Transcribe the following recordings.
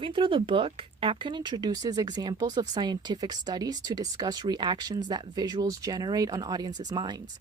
Moving through the book, Apkin introduces examples of scientific studies to discuss reactions that visuals generate on audiences' minds.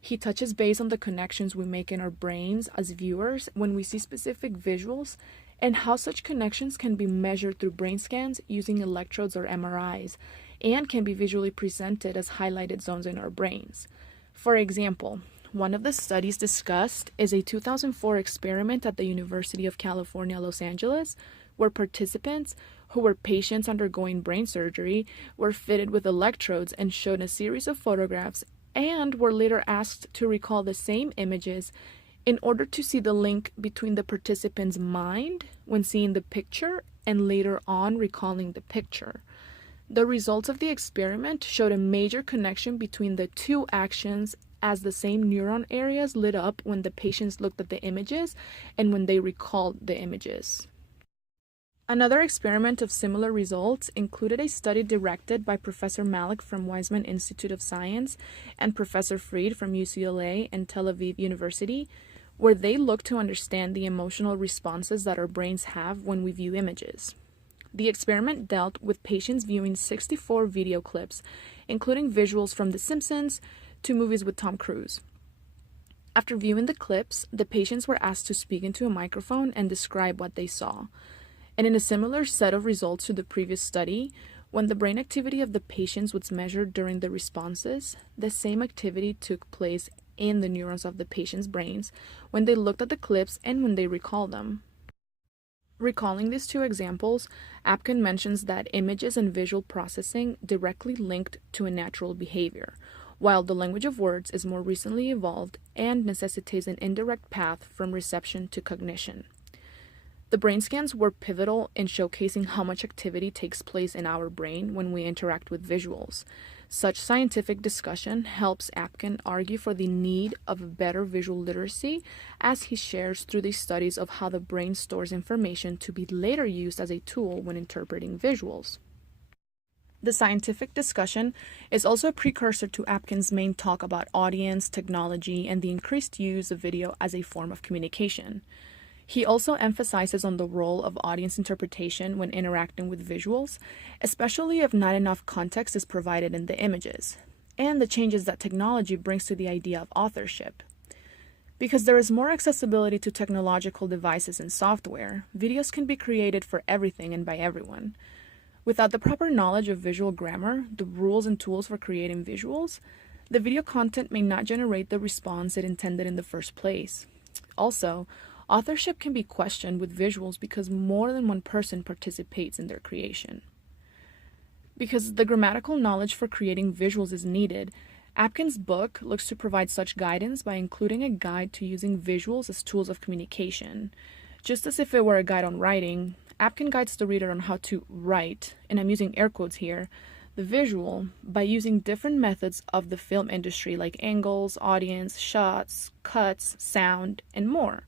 He touches base on the connections we make in our brains as viewers when we see specific visuals and how such connections can be measured through brain scans using electrodes or MRIs and can be visually presented as highlighted zones in our brains. For example, one of the studies discussed is a 2004 experiment at the University of California, Los Angeles, where participants, who were patients undergoing brain surgery, were fitted with electrodes and shown a series of photographs and were later asked to recall the same images in order to see the link between the participant's mind when seeing the picture and later on recalling the picture. The results of the experiment showed a major connection between the two actions as the same neuron areas lit up when the patients looked at the images and when they recalled the images. Another experiment of similar results included a study directed by Professor Malik from Weizmann Institute of Science and Professor Fried from UCLA and Tel Aviv University, where they looked to understand the emotional responses that our brains have when we view images. The experiment dealt with patients viewing 64 video clips, including visuals from The Simpsons to movies with Tom Cruise. After viewing the clips, the patients were asked to speak into a microphone and describe what they saw. And in a similar set of results to the previous study, when the brain activity of the patients was measured during the responses, the same activity took place in the neurons of the patients' brains when they looked at the clips and when they recalled them. Recalling these two examples, Apkin mentions that images and visual processing directly linked to a natural behavior, while the language of words is more recently evolved and necessitates an indirect path from reception to cognition. The brain scans were pivotal in showcasing how much activity takes place in our brain when we interact with visuals. Such scientific discussion helps Apkin argue for the need of better visual literacy, as he shares through these studies of how the brain stores information to be later used as a tool when interpreting visuals. The scientific discussion is also a precursor to Apkin's main talk about audience, technology, and the increased use of video as a form of communication. He also emphasizes on the role of audience interpretation when interacting with visuals, especially if not enough context is provided in the images, and the changes that technology brings to the idea of authorship. Because there is more accessibility to technological devices and software, videos can be created for everything and by everyone. Without the proper knowledge of visual grammar, the rules and tools for creating visuals, the video content may not generate the response it intended in the first place. Also, authorship can be questioned with visuals because more than one person participates in their creation. Because the grammatical knowledge for creating visuals is needed, Apkin's book looks to provide such guidance by including a guide to using visuals as tools of communication. Just as if it were a guide on writing, Apkin guides the reader on how to write, and I'm using air quotes here, the visual by using different methods of the film industry like angles, audience, shots, cuts, sound, and more.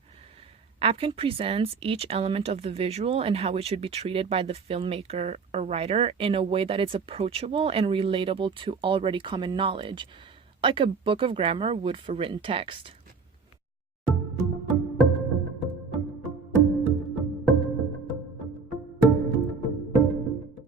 Apkin presents each element of the visual and how it should be treated by the filmmaker or writer in a way that is approachable and relatable to already common knowledge, like a book of grammar would for written text.